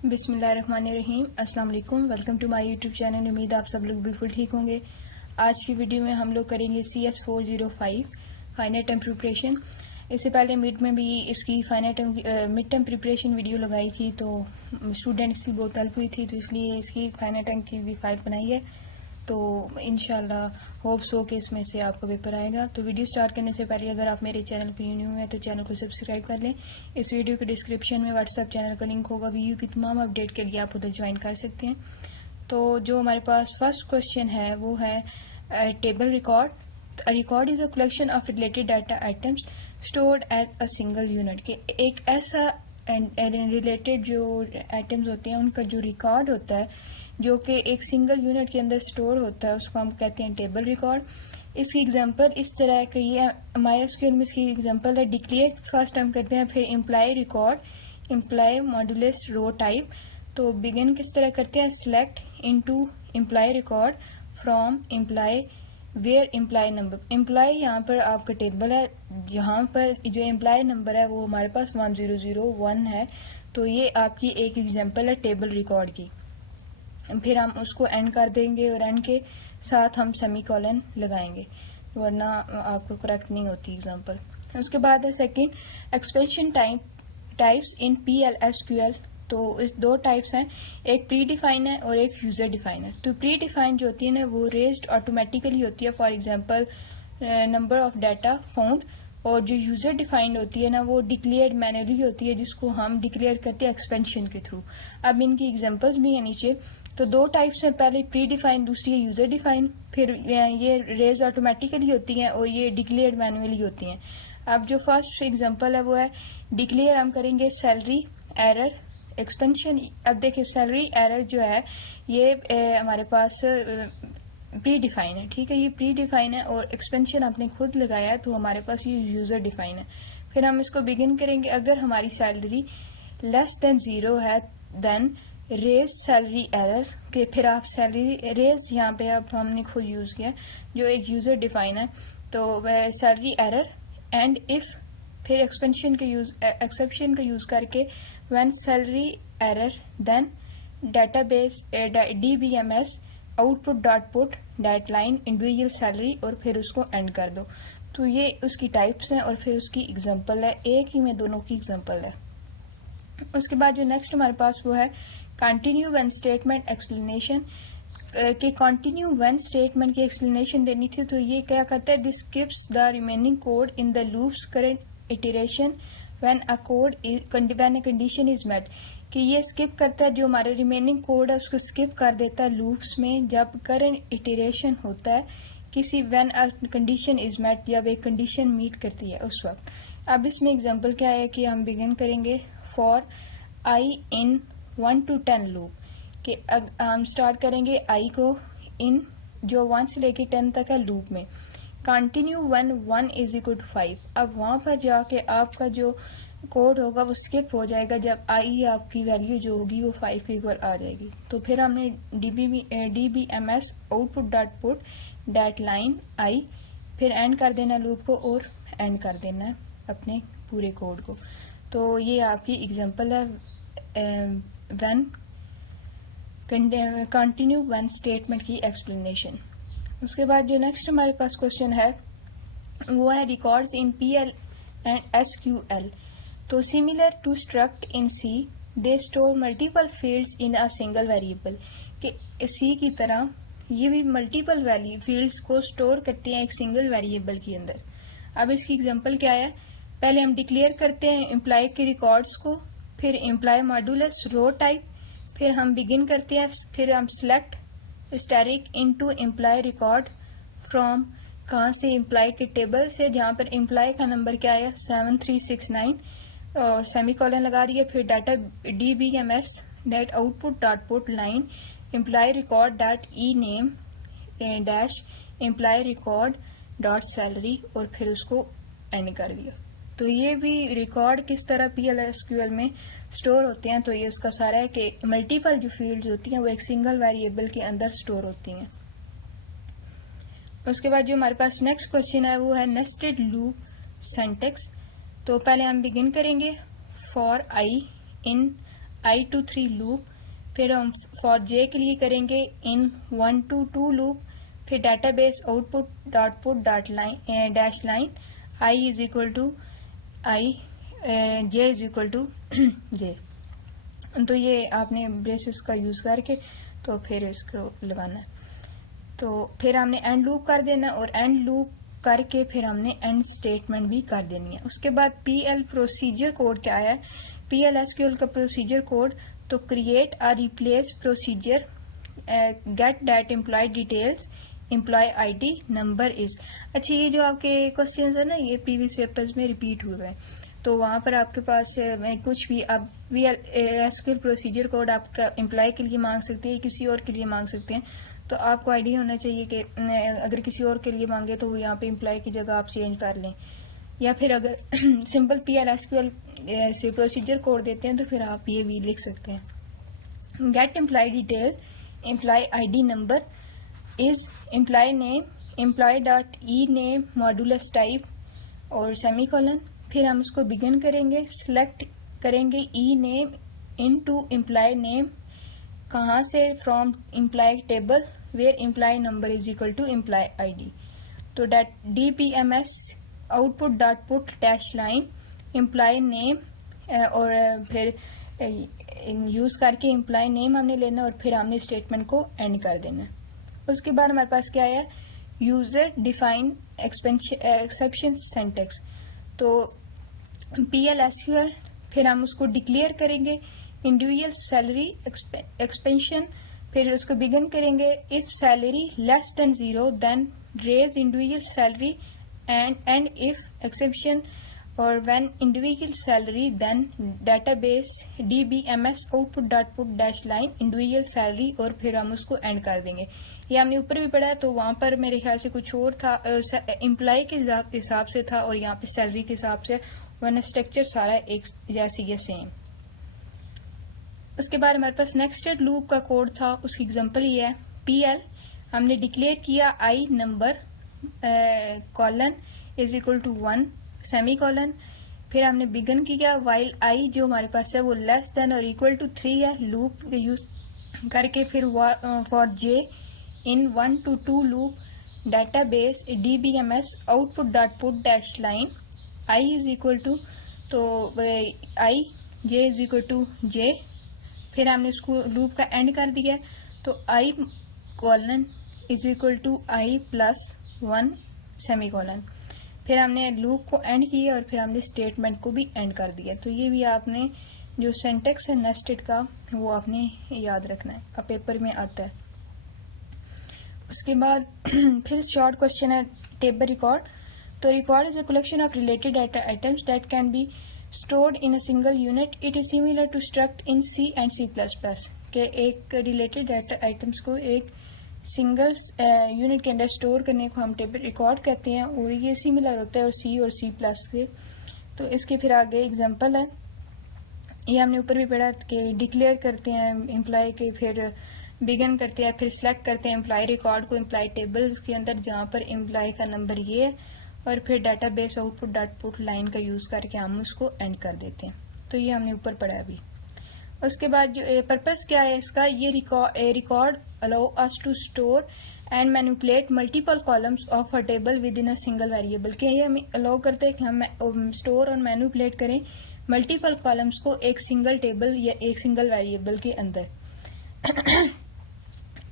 बिस्मिल्लाहिर्रहमानिर्रहीम। अस्सलाम वालेकुम। Welcome to my YouTube channel. उम्मीद आप सब लोग बिल्कुल ठीक होंगे। आज की वीडियो में हम लोग करेंगे CS405 फाइनल टर्म प्रिपरेशन। इससे पहले मिड में भी इसकी मिड टर्म प्रिपरेशन वीडियो लगाई थी, तो स्टूडेंट्स की बहुत हेल्प हुई थी, तो इसलिए इसकी फाइनल टर्म की भी फाइल बनाई है। तो इंशाल्लाह होप सो कि इसमें से आपको पेपर आएगा। तो वीडियो स्टार्ट करने से पहले अगर आप मेरे चैनल पर न्यू हैं तो चैनल को सब्सक्राइब कर लें। इस वीडियो के डिस्क्रिप्शन में व्हाट्सएप चैनल का लिंक होगा, वीडियो की तमाम अपडेट के लिए आप उधर ज्वाइन कर सकते हैं। तो जो हमारे पास फर्स्ट क्वेश्चन है वो है table record. A record is a collection of related data items stored as a single unit। के एक ऐसा रिलेटेड जो आइटम्स होते हैं उनका जो रिकॉर्ड होता है जो कि एक सिंगल यूनिट के अंदर स्टोर होता है, उसको हम कहते हैं टेबल रिकॉर्ड। इसकी एग्जांपल इस तरह के ये MySQL में इसकी एग्जांपल है डिक्लेयर। फर्स्ट हम करते हैं, फिर employee record, employee modulus row type. तो बिगिन किस तरह करते हैं, select into employee record from employee where employee number. Employee यहाँ पर आपका टेबल है, यहाँ पर जो इम्प्लाई नंबर है वो हमारे पास 1001 है। तो ये आपकी एक एग्जांपल है टेबल रिकॉर्ड की। फिर हम उसको एंड कर देंगे और एंड के साथ हम सेमीकोलन लगाएंगे, वरना आपको करेक्ट नहीं होती एग्जांपल। उसके बाद है second expansion types in PLSQL। तो इस दो टाइप्स हैं, एक प्री डिफाइन है और एक यूजर डिफाइन है। तो प्री डिफाइन जो होती है ना वो रेज्ड ऑटोमेटिकली होती है, for example number of data found. और जो यूजर डिफाइंड होती है ना वो डिक्लेयर्ड मैनुअली होती है, जिसको हम डिक्लेयर करते हैं एक्सपेंशन के थ्रू। अब इनकी एग्जांपल्स भी है नीचे। तो दो टाइप्स हैं, पहले प्री डिफाइन, दूसरी है यूजर डिफाइन। फिर ये रेज ऑटोमेटिकली होती हैं और ये डिक्लेयर्ड मैनुअली होती हैं। अब जो फर्स्ट एग्जांपल है वो है डिक्लेयर हम करेंगे सैलरी एरर एक्सपेंशन। अब देखिए सैलरी एरर जो है ये हमारे पास प्री डिफाइन है, ठीक है, ये प्री डिफाइन है और एक्सपेंशन आपने खुद लगाया है, तो हमारे पास ये यूजर डिफाइन है। फिर हम इसको बिगिन करेंगे, अगर हमारी सैलरी लेस देन 0 है देन रेज सैलरी एरर के। फिर आप सैलरी रेज यहाँ पे अब हमने खुद यूज किया जो एक यूजर डिफाइन है, तो वह सैलरी एरर एंड इफ, फिर एक्सपेंशन का यूज एक्सेप्शन का यूज करके when salary error then database DBMS output dot put date line individual salary और फिर उसको एंड कर दो। तो ये उसकी टाइप्स हैं और फिर उसकी एग्जांपल है, एक ही में दोनों की एग्जांपल है। उसके बाद जो नेक्स्ट हमारे पास वो है कंटिन्यू व्हेन स्टेटमेंट एक्सप्लेनेशन। कि कंटिन्यू व्हेन स्टेटमेंट की एक्सप्लेनेशन देनी थी, तो ये क्या करता है, this skips the remaining code in the loops current iteration when a code when a condition is met. कि ये स्किप करता है, जो हमारे रिमेनिंग कोड है उसको स्किप कर देता है लूप्स में जब करंट इटरेशन होता है किसी when a condition is met, जब एक कंडीशन मीट करती है उस वक्त। अब इसमें एग्जांपल क्या है कि हम बिगिन करेंगे for I in 1 to 10 loop. कि हम स्टार्ट करेंगे I को इन जो 1 से लेके 10 तक है लूप में। Continue when 1 is equal to 5। अब वहां पर जाके आपका जो कोड होगा वो स्किप हो जाएगा जब I आपकी वैल्यू जो होगी वो 5 के इक्वल आ जाएगी। तो फिर हमने DBMS output dot put date line I, फिर एंड कर देना लूप को और एंड कर देना है अपने पूरे कोड को। तो ये आपकी एग्जांपल है व्हेन कंटिन्यू व्हेन स्टेटमेंट की एक्सप्लेनेशन। उसके बाद जो नेक्स्ट हमारे पास क्वेश्चन है वो है records in PL and SQL। तो similar to struct in C they store multiple fields in a single variable. कि C की तरह ये भी मल्टीपल वैल्यू फील्ड्स को स्टोर करते हैं एक सिंगल वेरिएबल के अंदर। अब इसकी एग्जांपल क्या है, पहले हम डिक्लेयर करते हैं इम्प्लाई के रिकॉर्ड्स को, फिर इम्प्लाई मॉड्यूलस रो टाइप, फिर हम बिगिन करते हैं, फिर हम select static into employee record from, कहाँ से, इम्प्लाई के टेबल से, जहाँ पर इम्प्लाई का नंबर क्या आया 7369 और सेमीकोलन लगा दिया। फिर data DBMS date output dot put line employee record dot ई name dash employee record dot salary और फिर उसको एंड कर दिया। तो ये भी रिकॉर्ड किस तरह PLSQL में स्टोर होते हैं, तो ये उसका सारा है कि मल्टीपल जो फील्ड्स होती हैं वो एक सिंगल वेरिएबल के अंदर स्टोर होती हैं। उसके बाद जो हमारे पास नेक्स्ट क्वेश्चन है वो है नेस्टेड लूप सिंटैक्स। तो पहले हम बिगिन करेंगे for I in I to 3 loop, फिर हम फॉर जे के लिए करेंगे इन 1 to 2 लूप, फिर database output dot put dot line dash line I is equal to I, J is equal to J. तो ये आपने ब्रेसेस का यूज़ करके तो फिर इसको लगाना है। तो फिर हमने एंड लूप कर देना और एंड लूप करके फिर हमने एंड स्टेटमेंट भी कर देनी है। उसके बाद PL प्रोसीजर कोड क्या है, PL SQL का प्रोसीजर कोड, तो क्रिएट और replace procedure get that employee details employee ID number is. अच्छा, ये जो आपके क्वेश्चंस है ना, ये प्रीवियस पेपर्स में रिपीट हुए हैं, तो वहाँ पर आपके पास कुछ भी आप SQL प्रोसीजर कोड आपका एम्प्लॉय के लिए मांग सकते हैं, किसी और के लिए मांग सकते हैं। तो आपको आइडिया होना चाहिए कि अगर किसी और के लिए मांगे तो यहाँ पे एम्प्लॉय की जगह आप चेंज कर लें, या फिर अगर सिंपल PL SQL से प्रोसीजर कोड देते हैं तो फिर आप ये भी लिख सकते हैं। Get employee detail employee ID number is employee name employee dot E name modulus type और सेमीकोलन। फिर हम उसको बिगिन करेंगे, सिलेक्ट करेंगे E name into employee name, कहाँ से, from employee table where employee number is equal to employee ID। तो डेट DBMS output dot put dash line employee name और फिर यूज़ करके एम्प्लॉय नेम हमने लेना और फिर हमने स्टेटमेंट को एंड कर देना। उसके बाद हमारे पास क्या है, यूजर डिफाइन एक्सेप्शन सिंटैक्स। तो PL SQL फिर हम उसको डिक्लेयर करेंगे इंडिविजुअल सैलरी एक्सपेंशन, फिर उसको बिगिन करेंगे if salary less than 0 then raise individual salary end if exception और when individual salary then database DBMS output dot put dash line individual salary और फिर हम उसको एंड कर देंगे। ये हमने ऊपर भी पढ़ा है, तो वहाँ पर मेरे ख्याल से कुछ और था, एम्प्लॉय के हिसाब से था और यहाँ पे सैलरी के हिसाब से, वरना स्ट्रक्चर सारा एक जैसे ये सेम। उसके बाद हमारे पास नेक्स्ट लूप का कोड था, उसकी एग्जांपल ये है। PL हमने डिक्लेयर किया I number colon is equal to 1 semicolon, फिर हमने बिगन किया वाइल I जो हमारे पास है वो लेस देन और इक्वल टू 3 है, लूप यूज करके फिर for J in 1 to 2 loop database DBMS output dot put dash line I is equal to, तो I J is equal to J, फिर हमने इसको लूप का एंड कर दिया, तो I colon is equal to I plus 1 semicolon, फिर हमने लूप को एंड किया और फिर हमने स्टेटमेंट को भी एंड कर दिया। तो ये भी आपने जो सिंटैक्स है नेस्टेड का वो आपने याद रखना है, अब पेपर में आता है। उसके बाद फिर शॉर्ट क्वेश्चन है टेबल रिकॉर्ड। तो record is a collection of related data items that can be stored in a single unit. It is similar to struct in C and C++. के एक रिलेटेड डाटा आइटम्स को एक single unit के अंदर store करने को हम table record कहते हैं और ये सिमिलर होता है और C के। तो इसके फिर आगे एग्जांपल है, ये हमने ऊपर भी पढ़ा कि डिक्लेयर करते हैं एम्प्लॉय के, फिर बिगिन करते हैं, फिर सिलेक्ट करते हैं एम्प्लॉय रिकॉर्ड को एम्प्लॉय टेबल के अंदर जहाँ पर एम्प्लॉय का नंबर ये है, और फिर database output dot put line का यूज़ करके हम उसको एंड कर देते हैं। तो ये हमने ऊपर पढ़ा अभी। उसके बाद जो पर्पस क्या है इसका, ये record allow us to store and manipulate multiple columns of a table within a single variable, के ये हमें अलाउ करते हैं कि हम स्टोर और मैनिपुलेट करें मल्टीपल कॉलम्स को एक सिंगल टेबल या एक सिंगल वेरिएबल के अंदर।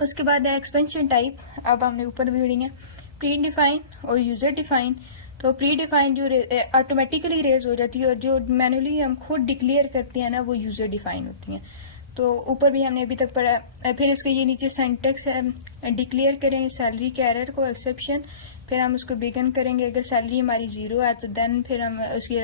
उसके बाद है एक्सपेंशन टाइप, अब हमने ऊपर भी पढ़ी है प्री डिफाइन और यूजर डिफाइन। तो प्री डिफाइन जो ऑटोमेटिकली रेज हो जाती है और जो मैनुअली हम खुद डिक्लेयर करते हैं ना वो यूजर डिफाइन होती हैं। तो ऊपर भी हमने अभी तक पढ़ा। फिर इसके ये नीचे सेंटेक्स है, डिक्लेयर करें सैलरी के एरर को एक्सेप्शन, फिर हम उसको बिगन करेंगे अगर सैलरी हमारी 0 है तो देन फिर हम उसकी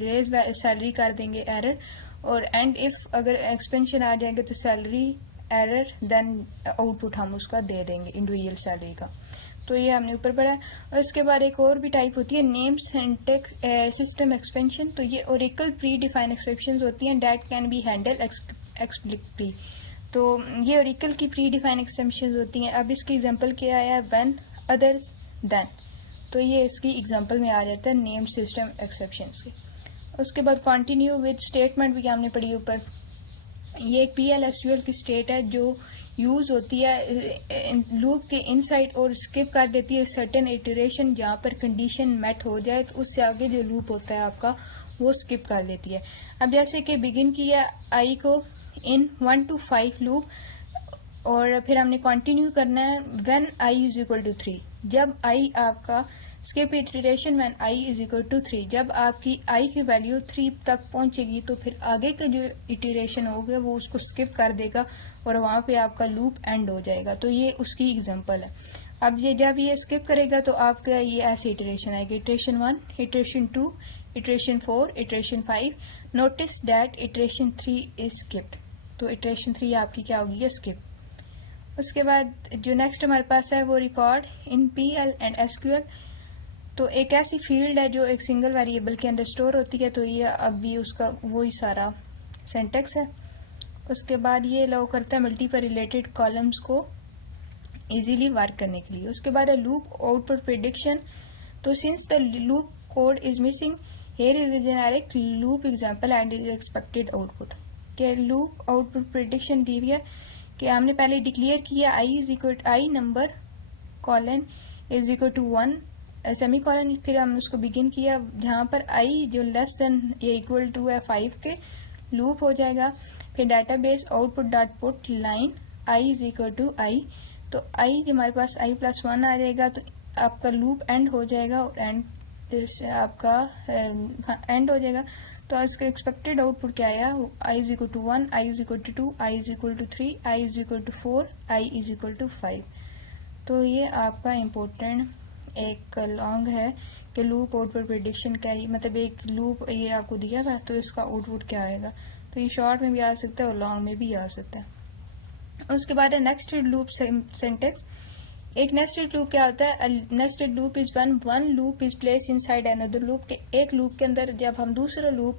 रेज सैलरी कर देंगे एरर, और एंड इफ अगर एक्सपेंशन आ जाएंगे तो सैलरी एरर देन आउटपुट हम उसका दे देंगे इंडिविजुअल सैलरी का। तो ये हमने ऊपर पढ़ा। और उसके बाद एक और भी टाइप होती है नेम सिंटैक्स सिस्टम एक्सपेंशन। तो ये ओरेकल प्री डिफाइन एक्सेप्शंस होती हैं that can be handle explicitly. तो ये ओरेकल की प्री डिफाइन एक्सेप्शंस होती हैं। अब इसकी एग्जांपल क्या आया, व्हेन अदर्स देन, तो ये इसकी एग्जांपल में आ जाता है नेम सिस्टम एक्सेप्शंस के। उसके बाद कंटिन्यू विद स्टेटमेंट भी हमने पढ़ी ऊपर। ये एक PL/SQL की स्टेट है जो यूज़ होती है लूप के इनसाइड और स्किप कर देती है सर्टेन इटरेशन जहाँ पर कंडीशन मेट हो जाए, तो उससे आगे जो लूप होता है आपका वो स्किप कर देती है। अब जैसे कि बिगिन किया आई को इन 1 to 5 लूप, और फिर हमने कंटिन्यू करना है when I is equal to 3, जब आई आपका skip iteration when I is equal to 3, जब आपकी आई की वैल्यू 3 तक पहुंचेगी तो फिर आगे का जो इटरेशन होगा वो उसको स्किप कर देगा और वहां पे आपका लूप एंड हो जाएगा। तो ये उसकी एग्जांपल है। अब ये जब ये स्किप करेगा तो आपका ये ऐसे इटरेशन आएगी, iteration 1, iteration 2, iteration 4, iteration 5। Notice that iteration 3 is skipped, तो इटरेशन 3 आपकी क्या होगी, ये स्किप। उसके बाद जो नेक्स्ट हमारे पास है वो record in PL and SQL। तो एक ऐसी फील्ड है जो एक सिंगल वेरिएबल के अंदर स्टोर होती है, तो ये अभी उसका वही सारा सिंटैक्स है। उसके बाद ये अलाउ करता है मल्टीपल रिलेटेड कॉलम्स को इजीली वर्क करने के लिए। उसके बाद है लूप आउटपुट प्रेडिक्शन। तो since the loop code is missing, here is a generic loop example and is expected output. के लूप आउटपुट प्रेडिक्शन दी हुई है कि हमने पहले डिक्लेयर किया I number colon is equal to 1 semicolon, फिर हमने उसको बिगिन किया जहाँ पर आई जो लेस देन या इक्वल टू है 5 के लूप हो जाएगा। फिर database output dot put line I is equal to I, तो आई हमारे पास i+1 आ जाएगा, तो आपका लूप एंड हो जाएगा और एंड आपका एंड हो जाएगा। तो इसका एक्सपेक्टेड आउटपुट क्या आया, I is equal to 1, I is equal to 2, I is equal to 3, I is equal to 4, I is equal to 5। तो ये आपका इम्पोर्टेंट एक लॉन्ग है कि लूप आउटपुट प्रेडिक्शन क्या है, मतलब एक लूप ये आपको दिया था तो इसका आउटपुट क्या आएगा। तो ये शॉर्ट में भी आ सकता है और लॉन्ग में भी आ सकता है। उसके बाद है नेस्टेड लूप सिंटैक्स। एक नेस्टेड लूप क्या होता है, nested loop is one loop is place inside another loop, के एक लूप के अंदर जब हम दूसरा लूप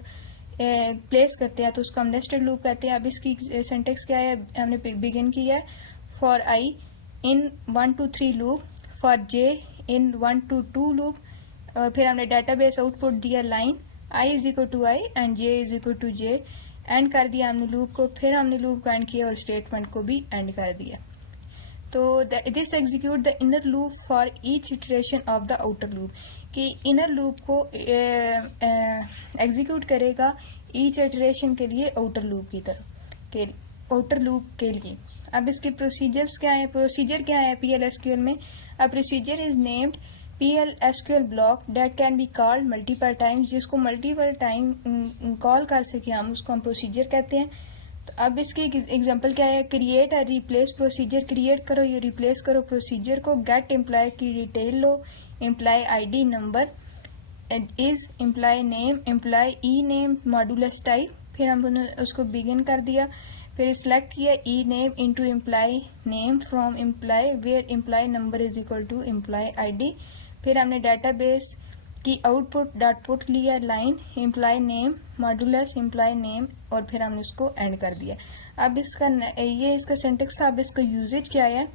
प्लेस करते हैं तो उसको हम नेस्टेड लूप कहते हैं। अब इसकी सिंटैक्स क्या है, हमने बिगिन किया है for I in 1 to 3 loop, for J in 1 to 2 loop, और फिर हमने डाटाबेस आउटपुट दिया line I is equal to I and J is equal to J, and कर दिया हमने लूप को, फिर हमने लूप को एंड किया और स्टेटमेंट को भी एंड कर दिया। तो this execute the inner loop for each iteration of the outer loop, कि इनर लूप को एग्जीक्यूट करेगा ईच इटरेशन के लिए आउटर लूप की तरफ के आउटर लूप के लिए। अब इसके प्रोसीजर्स क्या है, प्रोसीजर क्या है PL/SQL में। A procedure is named PL/SQL block that can be called multiple times, जिसको मल्टीपल टाइम कॉल कर सके हम उसको हम प्रोसीजर कहते हैं। तो अब इसकी एग्जांपल क्या है, create or replace procedure, create करो या रिप्लेस करो प्रोसीजर को। गेट एम्प्लॉय की डिटेल लो, employee ID number, is employee name, employee E name modulus type, फिर हमने उसको बिगिन कर दिया। फिर सिलेक्ट किया E name into employee name from employee where employee number is equal to employee ID। फिर हमने डाटाबेस की आउटपुट डॉट पुट लिया line employee name modulus employee name, और फिर हमने उसको एंड कर दिया। अब इसका ये इसका सिंटैक्स था। अब इसका यूजेज क्या है,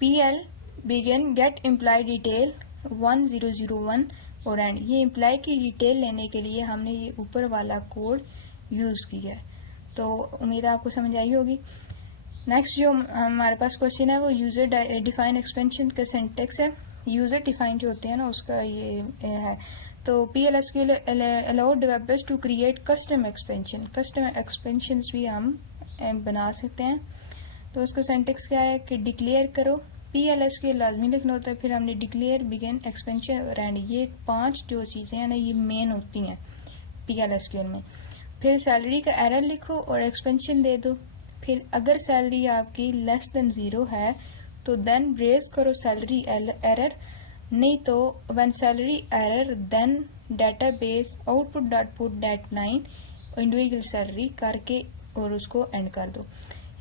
PL begin get employee detail 1001 और एंड। ये एम्प्लॉय की डिटेल लेने के लिए हमने ये ऊपर वाला कोड यूज किया है। तो उम्मीद है आपको समझ आई होगी। नेक्स्ट जो हमारे पास क्वेश्चन है वो यूजर डिफाइन एक्सपेंशन का सिंटैक्स है। यूजर डिफाइन जो होते हैं ना उसका ये है। तो PL/SQL allow developers to create custom exception, custom exceptions भी हम बना सकते हैं। तो उसका सिंटैक्स क्या है कि डिक्लेयर करो, PL/SQL लाजमी लिखना होता है, फिर हमने डिक्लेयर बिगिन एक्सपेंशन और एंड, ये 5 जो चीज़ें हैं ना ये मेन होती हैं PL/SQL में। फिर सैलरी का एरर लिखो और एक्सपेंशन दे दो। फिर अगर सैलरी आपकी लेस देन 0 है तो देन ब्रेस करो सैलरी एरर, नहीं तो when salary error then database output dot put that line individual salary करके और उसको एंड कर दो।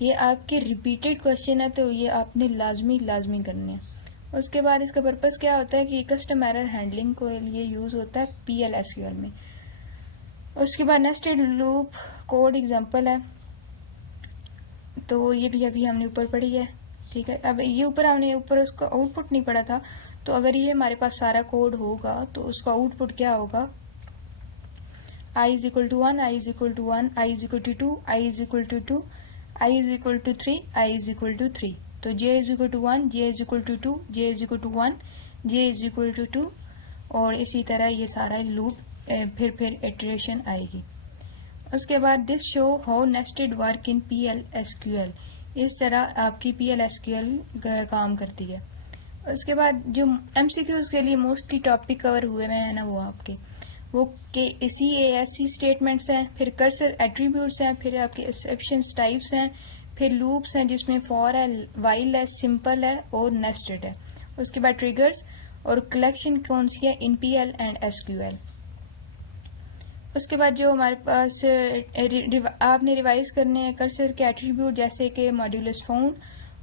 ये आपके रिपीटेड क्वेश्चन है तो ये आपने लाजमी करने हैं। उसके बाद इसका पर्पस क्या होता है कि कस्टम एरर हैंडलिंग के लिए यूज होता है PL/SQL में। उसके बाद नेस्टेड लूप कोड एग्जांपल है, तो ये भी अभी हमने ऊपर पढ़ी है, ठीक है। अब ये हमने ऊपर उसका आउटपुट नहीं पढ़ा था, तो अगर ये हमारे पास सारा कोड होगा तो उसका आउटपुट क्या होगा। I is equal to 1, I is equal to 1, I is equal to 2, I is equal to 2, I is equal to 3, I is equal to 3. तो j is equal to 1, j is equal to 2, j is equal to 1, j is equal to 2 और इसी तरह ये सारा loop फिर iteration आएगी. उसके बाद this show how nested work in PL/SQL. इस तरह आपकी PL/SQL काम करती है. उसके बाद जो MCQs के लिए मोस्टली टॉपिक कवर हुए हुए हैं ना वो आपके वो के CASC स्टेटमेंट्स हैं, फिर कर्सर एट्रीब्यूट्स हैं, फिर आपके एक्सेप्शंस टाइप्स हैं, फिर लूप्स हैं जिसमें फॉर है, वाइल है, सिंपल है और नेस्टेड है. उसके बाद ट्रिगर्स और कलेक्शन कौन सी है इन PL एंड SQL. उसके बाद जो हमारे पास आपने रिवाइज करने हैं कर्सर के एट्रीब्यूट जैसे कि modulus found,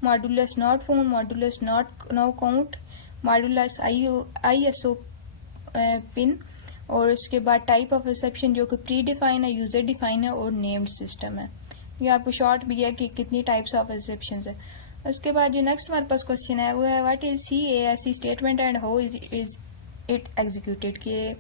modulus not found, modulus not know count, modulus ISO pin और उसके बाद टाइप ऑफ एक्सेप्शन जो कि प्री डिफाइन है, यूजर डिफाइन है और नेम्ड सिस्टम है. ये आपको शॉर्ट भी है कि कितनी टाइप्स ऑफ एक्सेप्शंस है. उसके बाद जो नेक्स्ट हमारे पास क्वेश्चन है वो है what is CASC statement and how is it executed. कि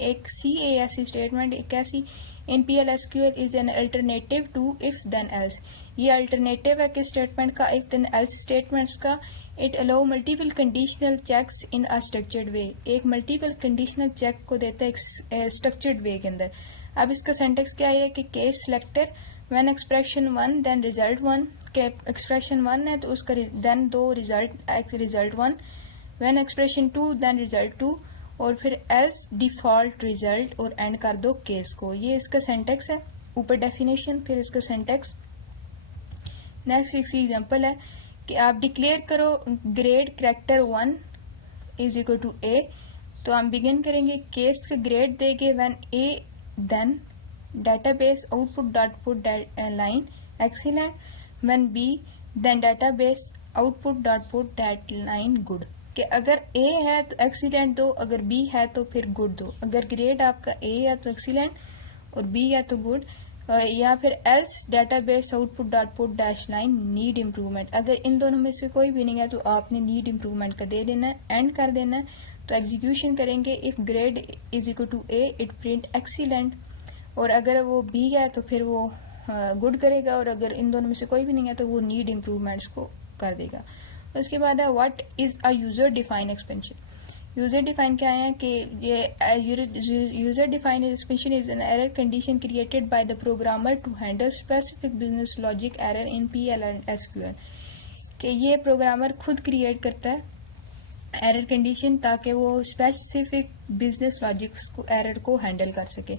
एक CASC स्टेटमेंट एक ऐसी in PL/SQL is an alternative to if then else. ये अल्टरनेटिव है किस स्टेटमेंट का, इफ देन एल्स स्टेटमेंट्स का. It allow multiple conditional checks in a structured way. एक मल्टीपल कंडीशनल चेक को देता है स्ट्रक्चर्ड वे के अंदर. अब इसका सेंटेक्स क्या है कि case selector when expression 1 then result 1. के एक्सप्रेशन 1 है तो उसका देन दो result 1, when expression 2 then result 2 और फिर एल्स डिफॉल्ट रिजल्ट और एंड कर दो केस को. ये इसका सेंटेक्स है. ऊपर डेफिनेशन फिर इसका सेंटेक्स. नेक्स्ट इसकी एग्जांपल है कि आप डिक्लेयर करो grade character 1 is equal to A. तो हम बिगिन करेंगे केस का ग्रेड देंगे when A then database output dot put line excellent, when B then database output dot put that line good. कि अगर A है तो एक्सीलेंट दो, अगर B है तो फिर गुड दो. अगर ग्रेड आपका A है तो एक्सीलेंट और B है तो गुड. या फिर else database output dot put dash line need improvement. अगर इन दोनों में से कोई भी नहीं है तो आपने नीड इम्प्रूवमेंट का दे देना है, एंड कर देना है. तो एग्जीक्यूशन करेंगे if grade is equal to A it print excellent और अगर वो B है तो फिर वो गुड करेगा और अगर इन दोनों में से कोई भी नहीं है तो वो नीड इम्प्रूवमेंट्स को कर देगा. उसके बाद है what is a user define exception. User define क्या है कि ये user define exception is an error condition created by the programmer to handle specific business logic error in PL and SQL. कि ये प्रोग्रामर खुद क्रिएट करता है error condition ताकि वो स्पेसिफिक बिजनेस लॉजिक्स को एरर को हैंडल कर सके.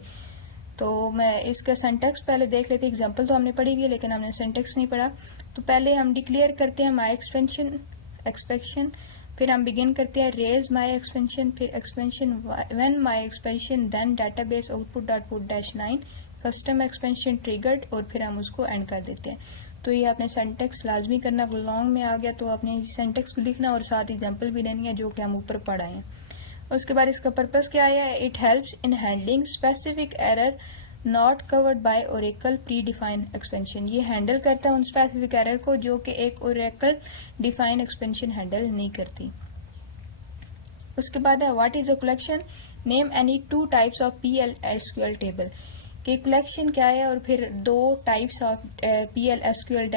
तो मैं इसका सिंटैक्स पहले देख लेते. एग्जांपल तो हमने पढ़ी हुई है लेकिन हमने सिंटैक्स नहीं पढ़ा. तो पहले हम डिक्लेयर करते हैं माई एक्सपेंशन, फिर हम बिगिन करते हैं रेज माई एक्सपेंशन, फिर exception when my exception then database output dot put dash line custom exception triggered और फिर हम उसको एंड कर देते हैं. तो ये आपने सिंटैक्स लाजमी करना. लॉन्ग में आ गया तो आपने सिंटैक्स भी लिखना और साथ एग्जांपल भी देनी है जो कि हम ऊपर पढ़ाए हैं. उसके बाद इसका पर्पस क्या है. It helps in handling specific error not covered by Oracle pre define expansion. ये हैंडल करता है उन स्पेसिफिक एरर को जो कि एक ओरेकल डिफाइन एक्सपेंशन हैंडल नहीं करती. उसके बाद है what is a collection. Name any two types of PL/SQL table. कि कलेक्शन क्या है और फिर दो टाइप्स ऑफ PL/SQL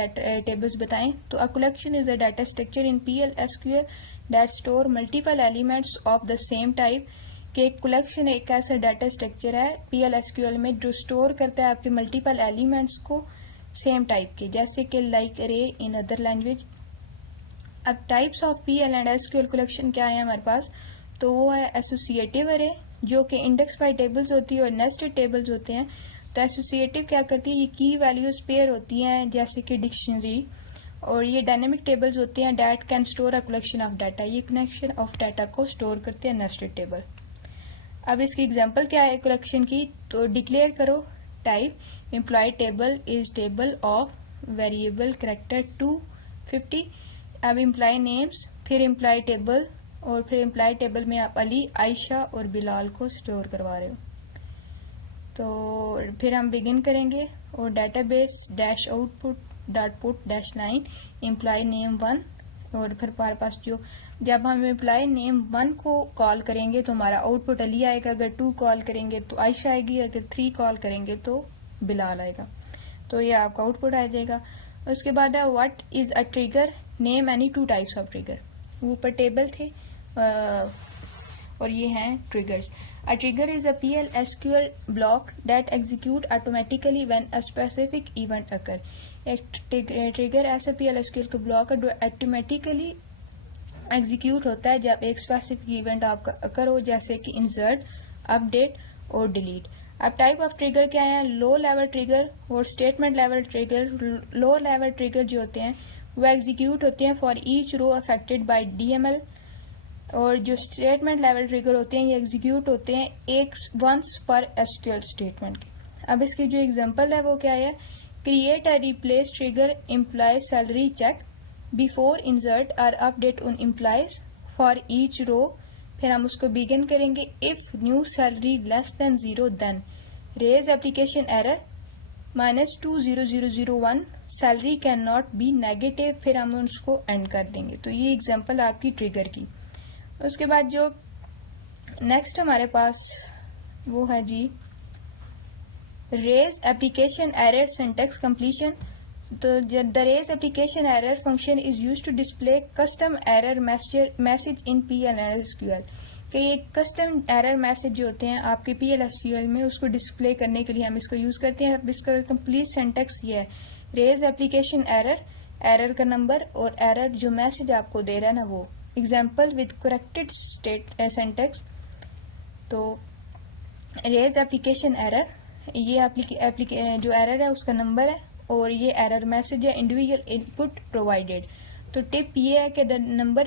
टेबल्स बताएं. तो a collection is a data structure in PL/SQL that store multiple elements of the same type. कि एक कलेक्शन एक ऐसा डाटा स्ट्रक्चर है PL/SQL में जो स्टोर करता है आपके मल्टीपल एलिमेंट्स को सेम टाइप के, जैसे कि लाइक अरे इन अदर लैंग्वेज. अब types of PL and SQL collection क्या है हमारे पास. तो वो है एसोसिएटिव अरे जो कि इंडेक्स बाय टेबल्स होती है और नेस्टेड टेबल्स होते हैं. तो एसोसिएटिव क्या करती है, ये की वैल्यूज पेयर होती हैं जैसे कि डिक्शनरी. और ये डायनेमिक टेबल्स होते हैं that can store a collection of data. ये कलेक्शन ऑफ डाटा को स्टोर करते हैं नेस्टेड टेबल. अब इसकी एग्जांपल क्या है कलेक्शन की. तो डिक्लेयर करो type employee table is table of variable character 250. अब एम्प्लॉय नेम्स, फिर एम्प्लॉय टेबल और फिर एम्प्लॉय टेबल में आप अली, आयशा और बिलाल को स्टोर करवा रहे हो. तो फिर हम बिगिन करेंगे और database dash output dot put dash line employee name 1 और फिर हमारे पास जो जब हम एम्प्लॉय नेम 1 को कॉल करेंगे तो हमारा आउटपुट अली आएगा, अगर 2 कॉल करेंगे तो आयशा आएगी, अगर 3 कॉल करेंगे तो बिलाल आएगा। तो ये आपका आउटपुट आ जाएगा। उसके बाद है what is a trigger, name any 2 types of trigger. वो ऊपर टेबल थे और ये हैं triggers. A trigger is a PL/SQL block that execute automatically when a specific event occur. एक ट्रिगर ऐसा PL/SQL का ब्लॉक है जो ऑटोमेटिकली एग्जीक्यूट होता है जब एक स्पेसिफिक इवेंट आपका अकर हो, जैसे कि इंसर्ट, अपडेट और डिलीट। अब टाइप ऑफ ट्रिगर क्या है, लो लेवल ट्रिगर और statement level trigger. Row level trigger जो होते हैं वो एग्जीक्यूट होते हैं for each row affected by DML, और जो स्टेटमेंट लेवल ट्रिगर होते हैं ये एग्जीक्यूट होते हैं एक वंस पर SQL स्टेटमेंट के। अब इसकी जो एग्जांपल है वो क्या है, create or replace trigger employee salary check before insert और update on employees for each row. फिर हम उसको बिगिन करेंगे, if new salary less than 0 then raise application error -20001 salary cannot be negative. फिर हम उसको एंड कर देंगे। तो ये एग्जांपल आपकी ट्रिगर की। उसके बाद जो नेक्स्ट हमारे पास वो है जी raise application error syntax completion. तो the raise application error function is used to display custom error message in PL/SQL। कि ये कस्टम एरर मैसेज जो होते हैं आपके PL/SQL में उसको डिस्प्ले करने के लिए हम इसको यूज करते हैं। अब इसका कंप्लीट सिंटैक्स ये है, रेज एप्लीकेशन एरर, एरर का नंबर और एरर जो मैसेज आपको दे रहा है ना वो। Example with corrected state syntax. तो रेज एप्लीकेशन एरर, ये जो एरर है उसका नंबर है और ये एरर मैसेज है, इंडिविजुअल इनपुट प्रोवाइडेड। तो टिप ये है कि the number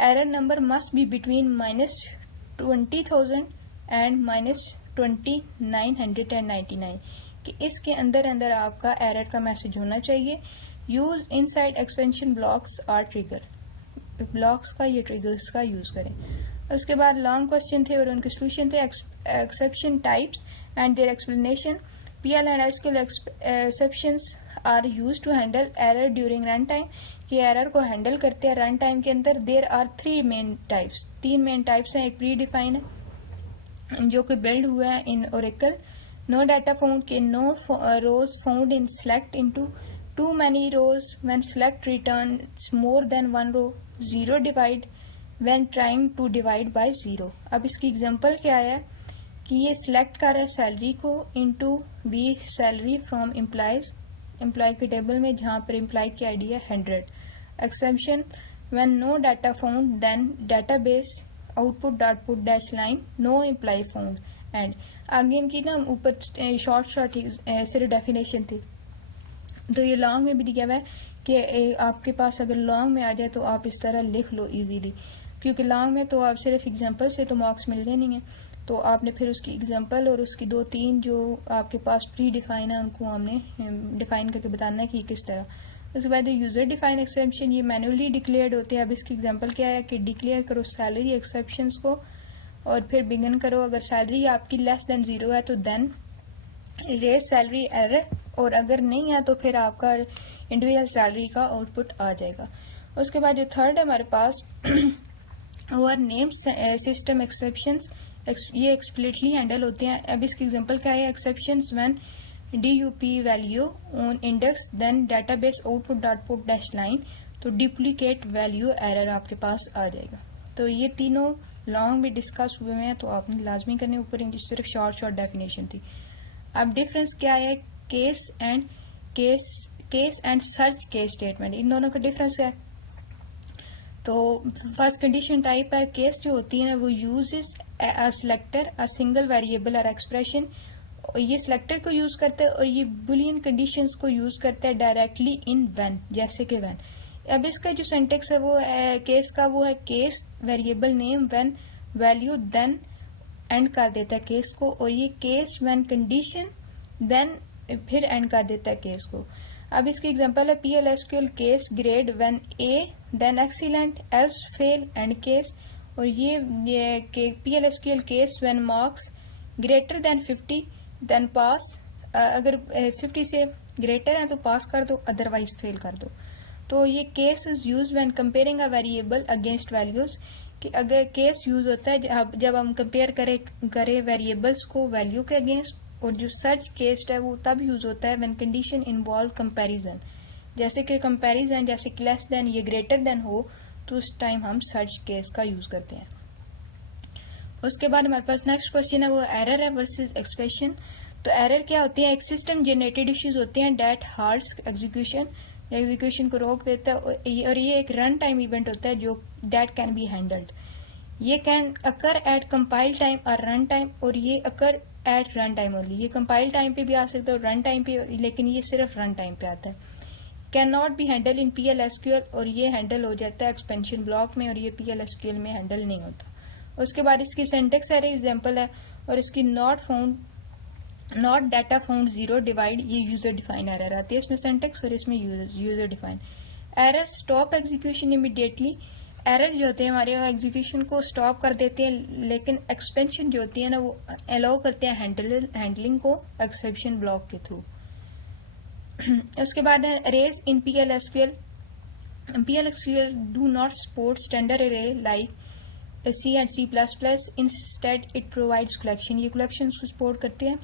error number must be between -20,000 and -2999, कि इसके अंदर आपका एरर का मैसेज होना चाहिए। Use inside exception blocks or trigger, blocks का ये ट्रिगर्स का यूज करें। उसके बाद लॉन्ग क्वेश्चन थे और उनके सोल्यूशन थे, exception types and their explanation. PL/SQL exceptions are used to handle error during run time, कि एरर को हैंडल करते हैं रन टाइम के अंदर। There are 3 main types, 3 main types हैं। एक प्री डिफाइन है जो कि बिल्ड हुआ है in Oracle. No data found, के no rows found in select into too many rows when select returns more than 1 row. Zero divide when trying to divide by 0। अब इसकी एग्जांपल क्या है कि ये सिलेक्ट कर रहा है सैलरी को into b salary from employees, employee के टेबल में जहाँ पर एम्प्लॉय की आईडी है 100। Exception when no data found then database output dot put dash line no employee found end. आगे इनकी ना ऊपर शॉर्ट सिर्फ डेफिनेशन थी। तो ये लॉन्ग में भी दिया हुआ है कि आपके पास अगर लॉन्ग में आ जाए तो आप इस तरह लिख लो इजीली, क्योंकि लॉन्ग में तो आप सिर्फ एग्जांपल से तो मार्क्स मिलने नहीं है। तो आपने फिर उसकी एग्जांपल और उसकी 2-3 जो आपके पास प्री डिफाइन है उनको हमने डिफाइन करके बताना है कि किस तरह। उसके बाद यूजर डिफाइन एक्सेप्शन, ये मैनुअली डिक्लेयर्ड होते हैं। अब इसकी एग्जांपल क्या है कि डिक्लेयर करो सैलरी एक्सेप्शंस को और फिर बिगिन करो। अगर सैलरी आपकी लेस देन 0 है तो देन रेज सैलरी एरर, और अगर नहीं है तो फिर आपका इंडिविजुअल सैलरी का आउटपुट आ जाएगा। उसके बाद जो थर्ड है हमारे पास वो नेम सिस्टम एक्सेप्शंस, ये एक्सप्लिटली हैंडल होते हैं। अब इसकी एग्जांपल क्या है, exceptions when DUP value on index then database output dot put dash line, तो डुप्लीकेट वैल्यू एरर आपके पास आ जाएगा। तो ये तीनों लॉन्ग में डिस्कस हुए हैं तो आपने लाजमी करने, ऊपर इनकी सिर्फ शॉर्ट डेफिनेशन थी। अब डिफरेंस क्या है, case and search case statement, इन दोनों का डिफरेंस है। तो फर्स्ट कंडीशन टाइप है, केस जो होती है ना वो uses a selector a single variable और एक्सप्रेशन, ये सिलेक्टर को यूज करता है और ये बुलियन कंडीशंस को यूज करता है डायरेक्टली इन व्हेन, जैसे कि व्हेन। अब इसका जो सिंटेक्स है वो केस का वो है case variable name when value then end कर देता है केस को, और ये केस व्हेन कंडीशन देन फिर एंड कर देता है केस को। अब इसकी एग्जांपल है PL/SQL case grade when A then excellent else fail end case, और ये PL/SQL case when marks greater than 50 then pass, अगर 50 से ग्रेटर है तो पास कर दो, अदरवाइज फेल कर दो। तो ये case is use when comparing a variable against values, कि अगर केस यूज होता है जब हम कंपेयर करें वेरिएबल्स को वैल्यू के अगेंस्ट, और जो सर्च केस है वो तब यूज होता है व्हेन कंडीशन इन्वॉल्व कंपैरिजन, जैसे कि कंपैरिजन जैसे कि लेस देन या ग्रेटर देन हो, तो उस टाइम हम सर्च केस का यूज करते हैं। उसके बाद हमारे पास नेक्स्ट क्वेश्चन है वो एरर है वर्सेस एक्सप्रेशन। तो एरर क्या होती है? एक सिस्टम जनरेटेड इश्यूज होते हैं डेट हार्ड्स एग्जीक्यूशन को रोक देता है, और ये एक रन टाइम इवेंट होता है जो डेट कैन बी हैंडल्ड। ये can occur at compile time और रन टाइम, और ये occur at run time only. ये कंपाइल टाइम पे भी आ सकता है और रन टाइम पे, लेकिन ये सिर्फ रन टाइम पे आता है। Can not be handle in PL/SQL, और ये हैंडल हो जाता है एक्सपेंशन ब्लॉक में, और ये PL/SQL में हैंडल नहीं होता। उसके बाद इसकी सिंटेक्स एरर एग्जांपल है, और इसकी not data found zero divide, ये यूजर डिफाइन एरर आती है इसमें सिंटेक्स, और इसमें user define error. Stop execution immediately, error जो होते हैं हमारे एग्जीक्यूशन को स्टॉप कर देते हैं, लेकिन एक्सपेंशन जो होती है ना वो अलाउ करते हैं हैंडलिंग को एक्सेप्शन ब्लॉक के थ्रू। उसके बाद है arrays in PL/SQL do not support standard arrays like C and C++, instead it provides collection, ये कलेक्शन सपोर्ट करते हैं।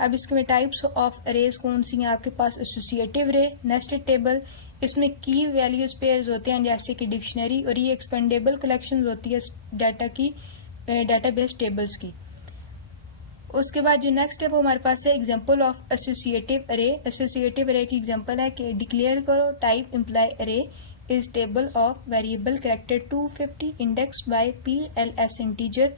अब इसके में टाइप्स ऑफ अरेज कौन सी हैं आपके पास? एसोसिएटिव अरे, नेस्टेड टेबल, इसमें की वैल्यूज पेयर्स होते हैं जैसे कि डिक्शनरी, और ये एक्सपेंडेबल कलेक्शन होती है डाटा की डाटाबेस टेबल्स की। उसके बाद जो नेक्स्ट है वो हमारे पास है एग्जांपल ऑफ एसोसिएटिव अरे। एसोसिएटिव अरे की एग्जांपल है कि डिक्लेयर करो टाइप इम्प्लाई अरे is table of variable character 250 index by PLS integer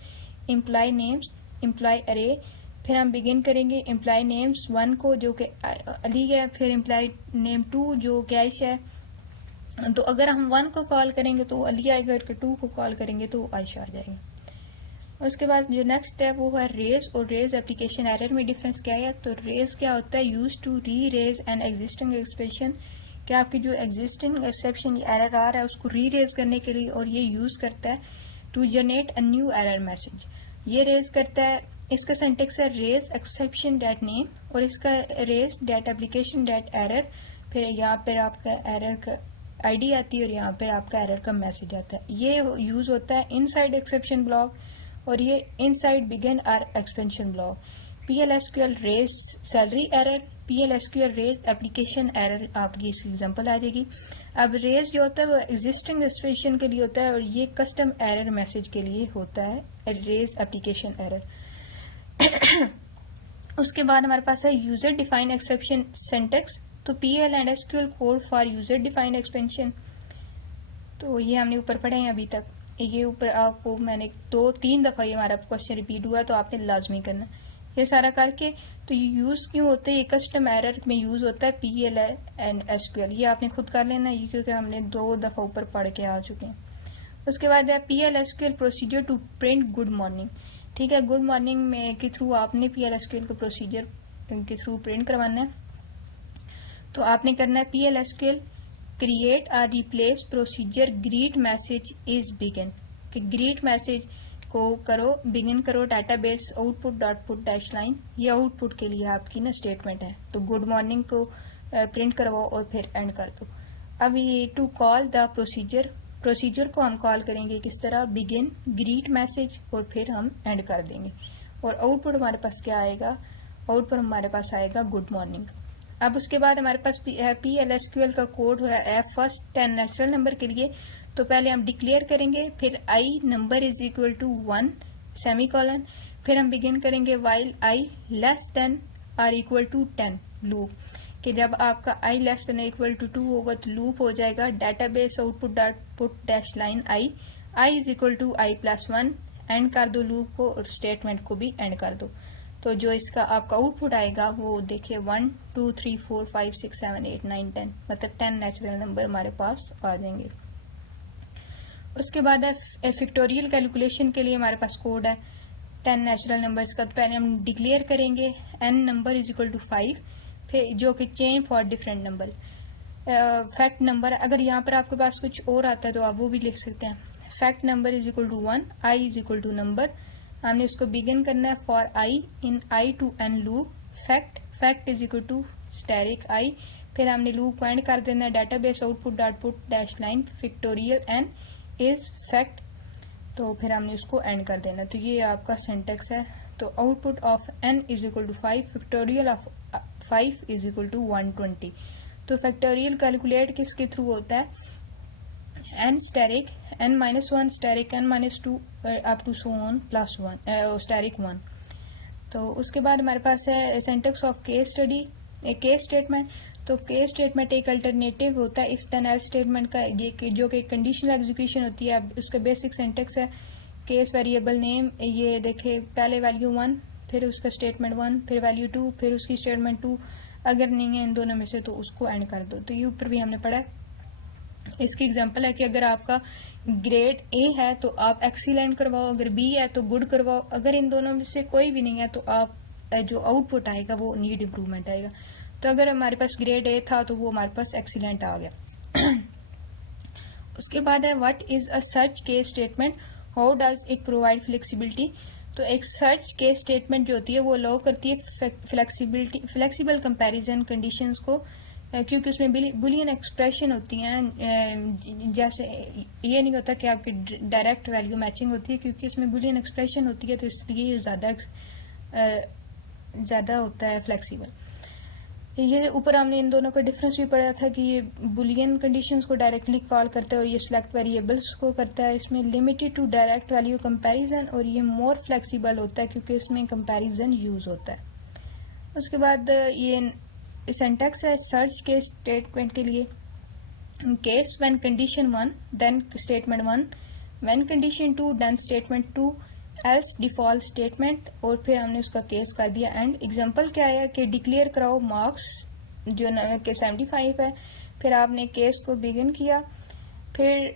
imply names imply अरे। फिर हम बिगिन करेंगे इम्प्लाई नेम्स 1 को जो कि अली है, फिर इम्प्लाई नेम 2 जो कि आयशा है। तो अगर हम 1 को कॉल करेंगे तो अली आएगा, और 2 को कॉल करेंगे तो आयशा आ जाएगा। उसके बाद जो नेक्स्ट है वो है रेज, और रेज एप्लीकेशन एरर में डिफरेंस क्या है? तो रेज क्या होता है? Use to reraise an existing expression, कि आपकी जो एग्जिस्टिंग एक्सेप्शन एरर आ रहा है उसको री रेज करने के लिए, और ये यूज करता है to generate a new error message, ये रेज करता है। इसका सिंटेक्स है रेज एक्सेप्शन डैट नेम, और इसका raise that application that error, फिर यहाँ पर आपका एरर का ID आती है, और यहाँ पर आपका एरर का मैसेज आता है। ये यूज होता है इनसाइड एक्सेप्शन ब्लॉक, और ये inside begin or exception block. PL/SQL raise salary error, PL/SQL raise application error, आपकी इसकी एग्जांपल आ जाएगी। अब रेज जो होता है वो एग्जिस्टिंग एक्सप्रेशन के लिए होता है, और ये कस्टम एरर मैसेज के लिए होता है रेज एप्लीकेशन एरर। उसके बाद हमारे पास है यूजर डिफाइन एक्सेप्शन सिंटेक्स। तो PL and SQL code for user define expansion, तो ये हमने ऊपर पढ़े हैं अभी तक। ये ऊपर आपको मैंने 2-3 दफ़ा ये हमारा क्वेश्चन रिपीट हुआ, तो आपने लाजमी करना ये सारा करके। तो ये यूज़ क्यों होते हैं? ये कस्टम एरर में यूज़ होता है PL एंड SQL, ये आपने खुद कर लेना है क्योंकि हमने 2 दफ़ा ऊपर पढ़ के आ चुके हैं। उसके बाद है PL/SQL procedure to print good morning. ठीक है, गुड मॉर्निंग में के थ्रू आपने PL/SQL को प्रोसीजर के थ्रू प्रिंट करवाना है। तो आपने करना है PL/SQL क्रिएट और replace procedure greet message is begin, कि ग्रीट मैसेज को करो बिगिन करो database output dot put dash line, ये आउटपुट के लिए आपकी ना स्टेटमेंट है। तो गुड मॉर्निंग को प्रिंट करवाओ और फिर एंड कर दो। अब ये टू कॉल द प्रोसीजर को हम कॉल करेंगे किस तरह? बिगिन ग्रीट मैसेज, और फिर हम एंड कर देंगे, और आउटपुट हमारे पास क्या आएगा? आउटपुट हमारे पास आएगा गुड मॉर्निंग। अब उसके बाद हमारे पास PL/SQL का कोड है फर्स्ट 10 नेचुरल नंबर के लिए। तो पहले हम डिक्लेयर करेंगे, फिर I number is equal to 1 semicolon, फिर हम बिगिन करेंगे while I less than or equal to 10 loop, कि जब आपका I less than equal to 2 होगा तो लूप हो जाएगा database output dot put dash line I is equal to I+1, end कर दो लूप को और स्टेटमेंट को भी एंड कर दो। तो जो इसका आपका आउटपुट आएगा वो देखिए 1 2 3 4 5 6 7 8 9 10, मतलब 10 नेचुरल नंबर हमारे पास आ जाएंगे। उसके बाद है फैक्टोरियल कैलकुलेशन के लिए हमारे पास कोड है 10 नेचुरल नंबर्स का। तो पहले हम डिक्लेयर करेंगे n number is equal to 5, फिर जो कि chain for different number fact number. अगर यहाँ पर आपके पास कुछ और आता है तो आप वो भी लिख सकते हैं। Fact number is equal to 1, I is equal to number, हमने उसको बिगिन करना है for I in I to n loop, fact is equal to asterisk I, फिर हमने लूप को एंड कर देना है database output dot put dash line factorial n is fact, तो फिर हमने उसको एंड कर देना। तो ये आपका सिंटेक्स है। तो output of n is equal to 5, factorial of 5 is equal to 120। तो फैक्टोरियल कैलकुलेट किसके थ्रू होता है, n static n-1 static n-2 up to so on plus 1 static 1। तो उसके बाद हमारे पास है सिंटेक्स ऑफ केस स्टडी, एक केस स्टेटमेंट। तो केस स्टेटमेंट एक अल्टरनेटिव होता है इफ देन एल्स स्टेटमेंट का, ये जो कि कंडीशनल एग्जीक्यूशन होती है। अब उसका बेसिक सिंटेक्स है केस वेरिएबल नेम, ये देखे पहले वैल्यू 1, फिर उसका स्टेटमेंट 1, फिर वैल्यू 2, फिर उसकी स्टेटमेंट 2, अगर नहीं है इन दोनों में से तो उसको एंड कर दो। तो ये ऊपर भी हमने पढ़ा है। इसकी एग्जांपल है कि अगर आपका ग्रेड ए है तो आप एक्सीलेंट करवाओ, अगर बी है तो गुड करवाओ, अगर इन दोनों में से कोई भी नहीं है तो आप जो आउटपुट आएगा वो नीड इम्प्रूवमेंट आएगा। तो अगर हमारे पास ग्रेड ए था तो वो हमारे पास एक्सीलेंट आ गया। उसके बाद है what is a search case statement, how does it provide flexibility. तो एक सर्च केस स्टेटमेंट जो होती है वो अलाउ करती है फ्लेक्सिबल कंपैरिजन कंडीशंस को, क्योंकि उसमें बुलियन एक्सप्रेशन होती हैं। जैसे ये नहीं होता कि आपकी डायरेक्ट वैल्यू मैचिंग होती है, क्योंकि इसमें बुलियन एक्सप्रेशन होती है तो इसलिए ज़्यादा होता है फ्लेक्सिबल। ये ऊपर हमने इन दोनों का डिफरेंस भी पढ़ा था कि ये बुलियन कंडीशंस को डायरेक्टली कॉल करता है और ये सिलेक्ट वेरिएबल्स को करता है। इसमें limited to direct value comparison, और ये मोर फ्लेक्सिबल होता है क्योंकि इसमें कंपैरिजन यूज होता है। उसके बाद ये सिंटैक्स है सर्च केस स्टेटमेंट के लिए, case when condition 1 then statement 1, when condition 2 then statement 2, else default statement, और फिर हमने उसका केस कर दिया एंड। एग्जांपल क्या है कि डिक्लेयर कराओ मार्क्स जो के 75 है, फिर आपने केस को बिगिन किया। फिर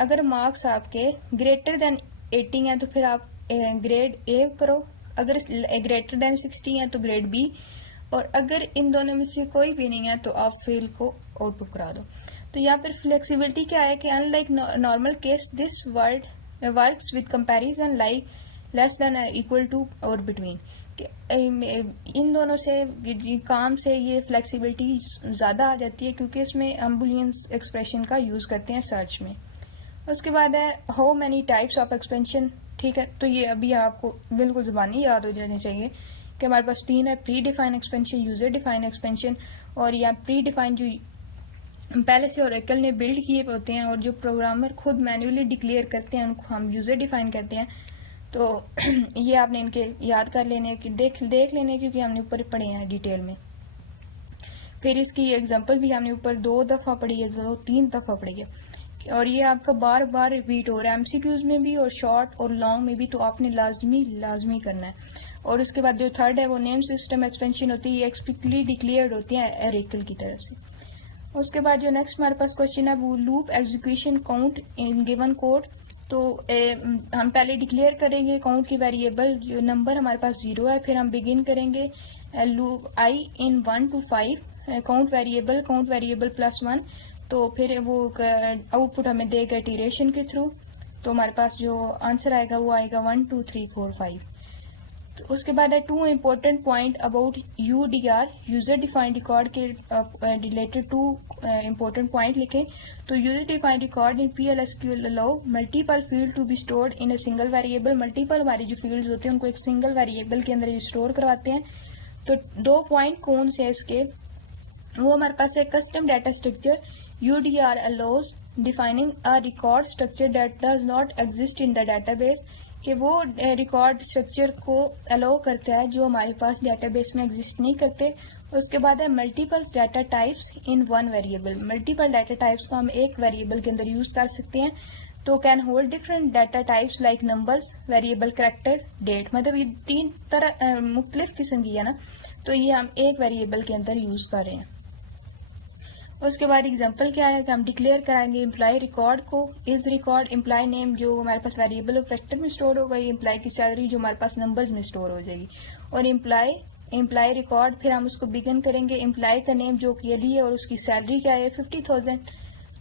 अगर मार्क्स आपके ग्रेटर देन 80 हैं तो फिर आप ग्रेड ए करो, अगर ग्रेटर देन 60 हैं तो ग्रेड बी, और अगर इन दोनों में से कोई भी नहीं है तो आप फेल को आउटपुट करा दो। तो यहाँ पर फ्लेक्सिबिलिटी क्या है कि unlike normal case this word works with comparison like less than equal to और बिटवीन। इन दोनों से काम से ये फ्लेक्सिबिलिटी ज़्यादा आ जाती है क्योंकि इसमें हम बुलियन एक्सप्रेशन का यूज़ करते हैं सर्च में। उसके बाद है how many types of expansion. ठीक है, तो ये अभी आपको बिल्कुल ज़ुबानी याद हो जानी चाहिए कि हमारे पास 3 है, pre define exception, user define expansion, और यहाँ प्री डिफाइन जो पहले से ओरेकल ने बिल्ड किए होते हैं और जो प्रोग्रामर खुद मैन्युअली डिक्लेयर करते हैं उनको हम यूजर डिफाइन कहते हैं। तो ये आपने इनके याद कर लेने की देख लेने क्योंकि हमने ऊपर पढ़े हैं डिटेल में। फिर इसकी एग्जांपल भी हमने ऊपर 2 दफ़ा पढ़ी है, 2-3 दफ़ा पढ़ी है, और ये आपका बार बार रिपीट हो रहा है एमसीक्यूज में भी और शॉर्ट और लॉन्ग में भी, तो आपने लाजमी करना है। और उसके बाद जो थर्ड है वो नेम सिस्टम एक्सपेंशन होती है, ये एक्सप्लिसिटली डिक्लेयर्ड होती है ओरेकल की तरफ से। उसके बाद जो नेक्स्ट हमारे पास क्वेश्चन है वो loop execution count in given code. तो हम पहले डिक्लेयर करेंगे काउंट की वेरिएबल, जो नंबर हमारे पास 0 है, फिर हम बिगिन करेंगे loop I in 1 to 5 count variable plus 1, तो फिर वो आउटपुट हमें देगा इटरेशन के थ्रू। तो हमारे पास जो आंसर आएगा वो आएगा 1 2 3 4 5। तो उसके बाद है 2 important point about UDR, user defined record के रिलेटेड 2 इम्पोर्टेंट पॉइंट लिखें। तो user defined record in PL/SQL allow multiple field to be stored in a single variable. Multiple हमारी जो फील्ड्स होते हैं उनको एक सिंगल वेरिएबल के अंदर स्टोर करवाते हैं। तो 2 पॉइंट कौन से इसके, वो हमारे पास है custom data structure, UDR allows defining a record structure that does not exist in the database, कि वो रिकॉर्ड स्ट्रक्चर को अलाउ करता है जो हमारे पास डेटाबेस में एग्जिस्ट नहीं करते। उसके बाद है multiple data types in one variable. Multiple data types को हम एक वेरिएबल के अंदर यूज कर सकते हैं। तो can hold different data types like numbers, variable, character, date, मतलब ये 3 तरह मुख्तलिफ किस्म की है ना, तो ये हम एक वेरिएबल के अंदर यूज कर रहे हैं। उसके बाद एग्जांपल क्या है कि हम डिक्लेयर कराएंगे एम्प्लॉय रिकॉर्ड को, इज रिकॉर्ड एम्प्लॉय नेम जो हमारे पास वेरिएबल और कैरेक्टर में स्टोर होगा, ये एम्प्लॉय की सैलरी जो हमारे पास नंबर्स में स्टोर हो जाएगी, और एम्प्लॉय रिकॉर्ड फिर हम उसको बिगिन करेंगे एम्प्लॉय का नेम जो कि अली है और उसकी सैलरी क्या है 50,000।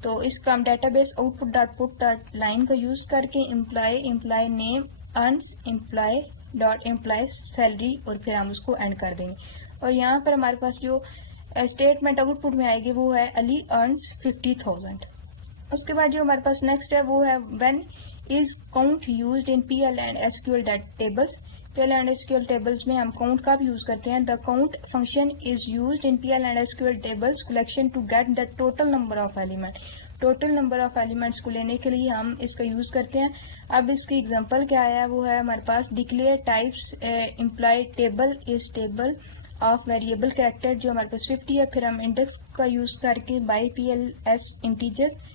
तो इसका हम database output dot put dot line का यूज करके employee name earns employee dot employee salary, और फिर हम उसको एंड कर देंगे। और यहाँ पर हमारे पास जो स्टेटमेंट आउटपुट में आएगी वो है अली अर्न्स 50,000। उसके बाद जो हमारे पास नेक्स्ट है वो है when is count used in PL and SQL tables. PL and SQL tables में हम काउंट का भी यूज करते हैं। The count function is used in PL and SQL tables collection to get the total number of element. Total number of elements को लेने के लिए हम इसका यूज करते हैं। अब इसकी एग्जांपल क्या है वो है हमारे पास declare types employee table is table of variable character जो हमारे पास 50 है। फिर हम इंडेक्स का यूज करके by PLS integers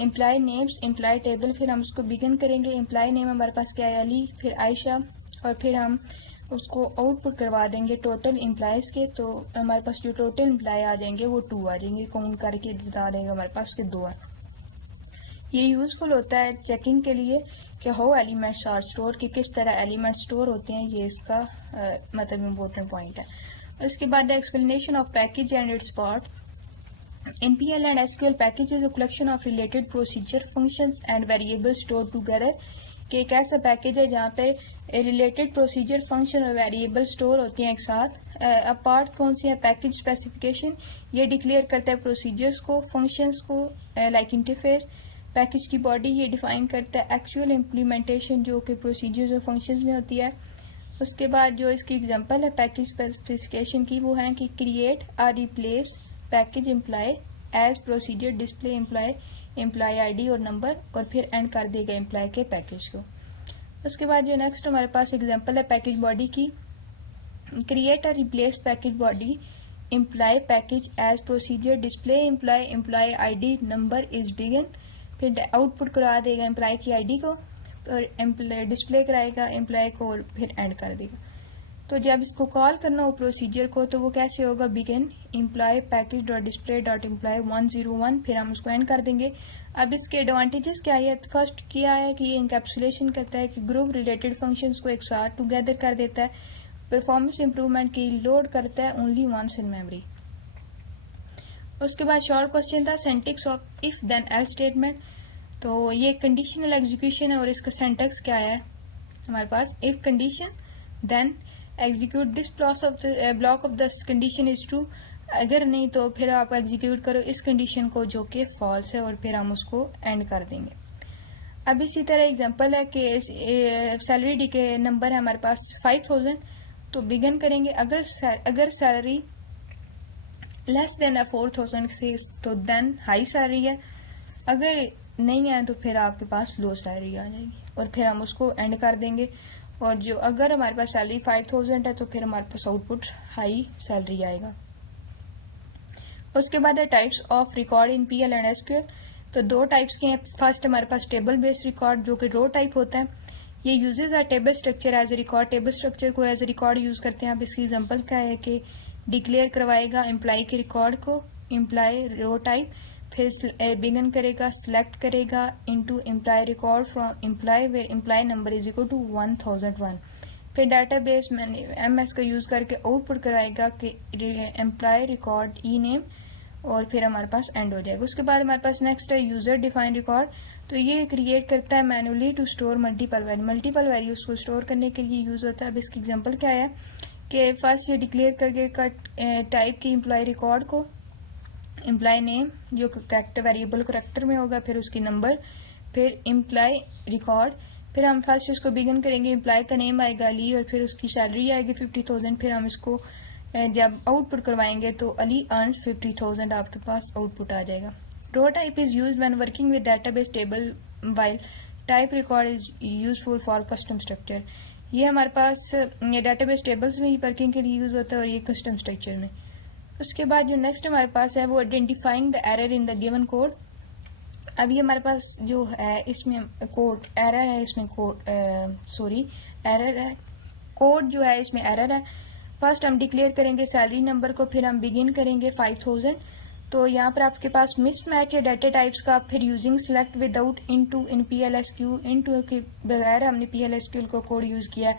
imply names imply table. फिर हम उसको बिगिन करेंगे। इम्प्लाई नेम हमारे पास क्या है अली, फिर आयशा, और फिर हम उसको आउटपुट करवा देंगे टोटल इम्प्लाइज के। तो हमारे पास जो टोटल इम्प्लाई आ जाएंगे वो 2 आ जाएंगे। काउंट करके बता देगा हमारे पास के 2 है। ये यूजफुल होता है चेकिंग के लिए कि हाउ एलिमेंट्स आर स्टोर, कि किस तरह एलिमेंट स्टोर होते हैं। ये इसका मतलब इम्पोर्टेंट पॉइंट है। और इसके बाद explanation of package and it's part. In PL and SQL package is a collection of related procedure functions and variables stored together। कि एक ऐसा पैकेज है जहाँ पे रिलेटेड प्रोसीजर फंक्शन और वेरिएबल स्टोर होती हैं एक साथ। अब पार्ट कौन सी है, पैकेज स्पेसिफिकेशन, ये डिक्लेयर करता है प्रोसीजर्स को, फंक्शंस को लाइक इंटरफेस। पैकेज की बॉडी ये डिफाइन करता है एक्चुअल इम्प्लीमेंटेशन जो कि प्रोसीजर्स और फंक्शंस में होती है। उसके बाद जो इसकी एग्जांपल है पैकेज स्पेसिफिकेशन की वो है कि क्रिएट और replace package employee as procedure display employee ID और नंबर, और फिर एंड कर देगा इम्प्लाई के पैकेज को। उसके बाद जो नेक्स्ट हमारे पास एग्जांपल है पैकेज बॉडी की, क्रिएट और replace package body employee package as procedure display employee ID number is begin. फिर आउटपुट करवा देगा इम्प्लाई की आईडी को और डिस्प्ले कराएगा इम्प्लाई को और फिर एंड कर देगा। तो जब इसको कॉल करना हो प्रोसीजर को तो वो कैसे होगा, begin imply package dot display dot imply 101, फिर हम उसको एंड कर देंगे। अब इसके एडवांटेजेस क्या है, फर्स्ट क्या है कि ये इंकैप्सुलेशन करता है कि ग्रुप रिलेटेड फंक्शंस को एक साथ टुगेदर कर देता है। परफॉर्मेंस इंप्रूवमेंट की लोड करता है ओनली वंस इन मेमोरी। उसके बाद शॉर्ट क्वेश्चन था syntax of if then else statement. तो ये कंडीशनल एग्जीक्यूशन है और इसका सिंटैक्स क्या है हमारे पास, if condition then execute this block of the condition is true. अगर नहीं तो फिर आप एग्जीक्यूट करो इस कंडीशन को जो कि फॉल्स है और फिर हम उसको एंड कर देंगे। अब इसी तरह एग्जांपल है कि सैलरी डी के नंबर है हमारे पास 5000, तो बिगन करेंगे अगर सैलरी लेस देन 4000 से तो देन हाई सैलरी है, अगर नहीं है तो फिर आपके पास लो सैलरी आ जाएगी और फिर हम उसको एंड कर देंगे। और जो अगर हमारे पास सैलरी 5000 है तो फिर हमारे पास आउटपुट हाई सैलरी आएगा। उसके बाद है types of record in PL and SQL। तो 2 टाइप्स के हैं। फर्स्ट हमारे पास टेबल बेस्ड रिकॉर्ड जो कि रो टाइप होता है। ये यूजेस है table structure as a record, table structure को एज ए रिकॉर्ड यूज करते हैं। अब इसकी एग्जांपल क्या है कि डिक्लेयर करवाएगा एम्प्लॉय के रिकॉर्ड को एम्प्लॉय रो टाइप, फिर बिगन करेगा सिलेक्ट करेगा into employee record from employee where employee number is equal to 1001। फिर डाटाबेस MS का यूज करके आउटपुट कराएगा कि एम्प्लॉय रिकॉर्ड ई नेम और फिर हमारे पास एंड हो जाएगा। उसके बाद हमारे पास नेक्स्ट है यूजर डिफाइंड रिकॉर्ड। तो ये क्रिएट करता है manually to store multiple values को स्टोर करने के लिए यूज होता है। अब इसकी एग्जांपल क्या है कि फर्स्ट ये डिक्लेयर करके टाइप की एम्प्लॉय रिकॉर्ड को एम्प्लॉय नेम जो करेक्टर वेरिएबल करेक्टर में होगा, फिर उसकी नंबर, फिर एम्प्लॉय रिकॉर्ड, फिर हम फर्स्ट इसको बिगिन करेंगे एम्प्लॉय का नेम आएगा अली और फिर उसकी सैलरी आएगी 50,000। फिर हम इसको जब आउटपुट करवाएंगे तो अली अर्न्स 50,000 आपके पास आउटपुट आ जाएगा। Row type is used when working with database table while type record is useful for custom structure. ये हमारे पास डेटाबेस टेबल्स में ही वर्किंग के लिए यूज होता है और ये कस्टम स्ट्रक्चर में। उसके बाद जो नेक्स्ट हमारे पास है वो identifying the error in the given code. अब ये हमारे पास जो है इसमें कोड एरर है, इसमें एरर है कोड जो है इसमें एरर है। फर्स्ट हम डिक्लेयर करेंगे सैलरी नंबर को, फिर हम बिगिन करेंगे 5000। तो यहाँ पर आपके पास मिसमैच है डाटा टाइप्स का। फिर using select without into in PLSQ into के बगैर हमने PLSQL को कोड यूज किया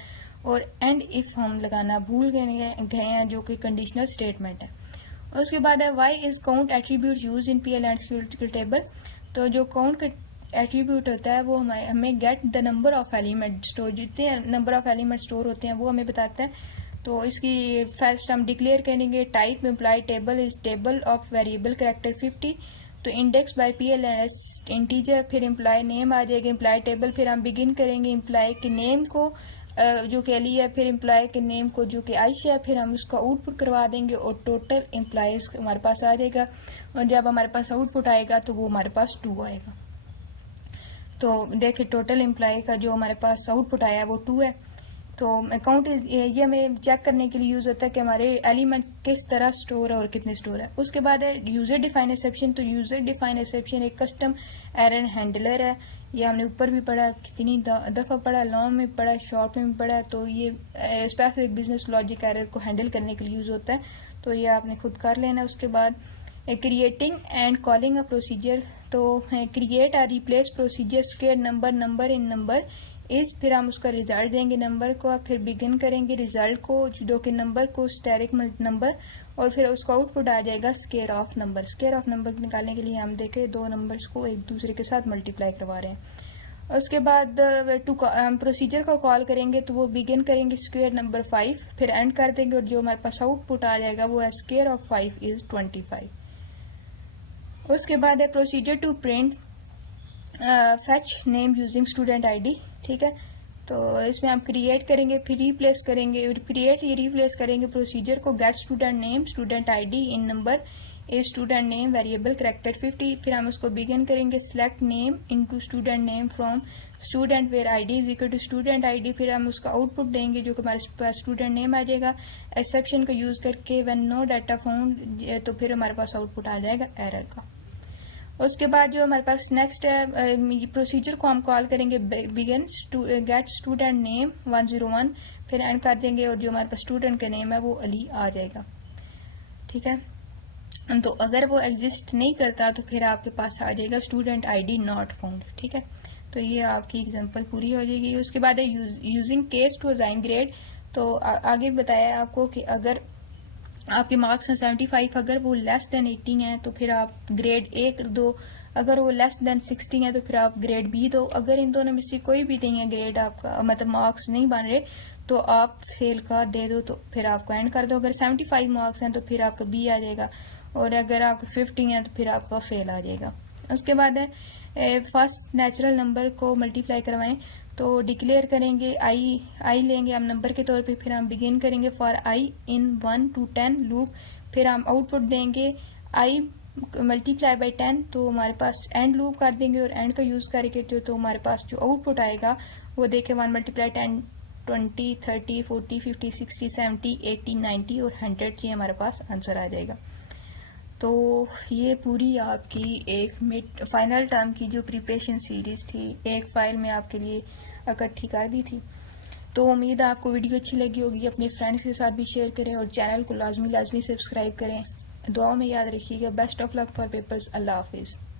और एंड इफ हम लगाना भूल गए हैं जो कि कंडीशनल स्टेटमेंट है। उसके बाद है why is count attribute use in PL and SQL table. तो जो काउंट का एट्रीब्यूट होता है वो हमें get the number of element store, जितने नंबर ऑफ एलिमेंट स्टोर होते हैं वो हमें बताता है। तो इसकी फर्स्ट हम डिक्लेयर करेंगे type employee table is table of variable character 50, तो इंडेक्स बाय PLS इंटीजर, फिर एम्प्लॉय नेम आ जाएगा एम्प्लॉय टेबल, फिर हम बिगिन करेंगे एम्प्लॉय के नेम को जो कि अली है, फिर एम्प्लॉय के नेम को जो कि आयशा है, फिर हम उसको आउटपुट करवा देंगे और टोटल एम्प्लॉयज़ हमारे पास आ जाएगा। और जब हमारे पास आउटपुट आएगा तो वो हमारे पास 2 आएगा। तो देखिए टोटल एम्प्लॉय का जो हमारे पास आउटपुट आया वो 2 है। तो अकाउंट ये हमें चेक करने के लिए यूज़ होता है कि हमारे एलिमेंट किस तरह स्टोर है और कितने स्टोर है। उसके बाद है यूज़र डिफाइन एक्सेप्शन। तो यूज़र डिफाइन एक्सेप्शन एक कस्टम एरर हैंडलर है। ये हमने ऊपर भी पढ़ा, कितनी दफ़ा पढ़ा, लॉन्ग में पढ़ा, शॉर्ट में भी पढ़ा। तो ये स्पेसिफिक बिजनेस लॉजिक एरर को हैंडल करने के लिए यूज़ होता है। तो ये आपने खुद कर लेना। उसके बाद creating and calling a procedure. तो create or replace procedure square number in number is, फिर हम उसका रिजल्ट देंगे नंबर को, फिर बिगिन करेंगे रिजल्ट को जो कि नंबर को स्टेरिक नंबर, और फिर उसका आउटपुट आ जाएगा square of number. Square of number निकालने के लिए हम देखें 2 नंबर्स को एक दूसरे के साथ मल्टीप्लाई करवा रहे हैं। उसके बाद हम प्रोसीजर को कॉल करेंगे तो वो बिगिन करेंगे स्क्वायर नंबर 5, फिर एंड कर देंगे और जो हमारे पास आउटपुट आ जाएगा वो है स्क्वायर ऑफ 5 इज 25। उसके बाद है procedure to print fetch name using student ID. ठीक है, तो इसमें हम क्रिएट करेंगे, फिर रिप्लेस करेंगे, रिप्लेस करेंगे प्रोसीजर को get student name student ID in number is student name variable character 50, फिर हम उसको बिगिन करेंगे select name into student name from student where ID is equal to student ID, फिर हम उसका आउटपुट देंगे जो कि हमारे पास स्टूडेंट नेम आ जाएगा। एक्सेप्शन का यूज करके व्हेन नो डाटा फाउंड, तो फिर हमारे पास आउटपुट आ जाएगा एरर का। उसके बाद जो हमारे पास नेक्स्ट है प्रोसीजर को हम कॉल करेंगे बिगिन गेट स्टूडेंट नेम 101, फिर एंड कर देंगे और जो हमारे पास स्टूडेंट का नेम है वो अली आ जाएगा। ठीक है, तो अगर वो एग्जिस्ट नहीं करता तो फिर आपके पास आ जाएगा स्टूडेंट आईडी नॉट फाउंड। ठीक है, तो ये आपकी एग्जांपल पूरी हो जाएगी। उसके बाद है using case to assign grade. तो आगे बताया आपको कि अगर आपके मार्क्स हैं 75, अगर वो लेस देन 80 हैं तो फिर आप ग्रेड 1 दो, अगर वो लेस देन 60 हैं तो फिर आप ग्रेड बी दो। अगर इन दोनों में से कोई भी नहीं है ग्रेड आपका, मतलब मार्क्स नहीं बन रहे, तो आप फेल का दे दो, तो फिर आपको एंड कर दो। अगर 75 मार्क्स हैं तो फिर आपका बी आ जाएगा, और अगर आपको 50 हैं तो फिर आपका फेल आ जाएगा। उसके बाद है फर्स्ट नेचुरल नंबर को मल्टीप्लाई करवाएं। तो डिक्लेयर करेंगे आई लेंगे हम नंबर के तौर पे, फिर हम बिगिन करेंगे for I in 1 to 10 loop, फिर हम आउटपुट देंगे आई मल्टीप्लाई बाई 10, तो हमारे पास एंड लूप कर देंगे और एंड का यूज़ करके तो हमारे पास जो आउटपुट आएगा वो देखें 1 मल्टीप्लाई 10 20 30 40 50 60 70 80 90 और 100, ये हमारे पास आंसर आ जाएगा। तो ये पूरी आपकी एक फाइनल टर्म की जो प्रिपरेशन सीरीज़ थी एक फ़ाइल में आपके लिए इकट्ठी कर दी थी। तो उम्मीद है आपको वीडियो अच्छी लगी होगी, अपने फ्रेंड्स के साथ भी शेयर करें और चैनल को लाजमी सब्सक्राइब करें। दुआओं में याद रखिएगा। Best of luck for papers. अल्लाह हाफिज़।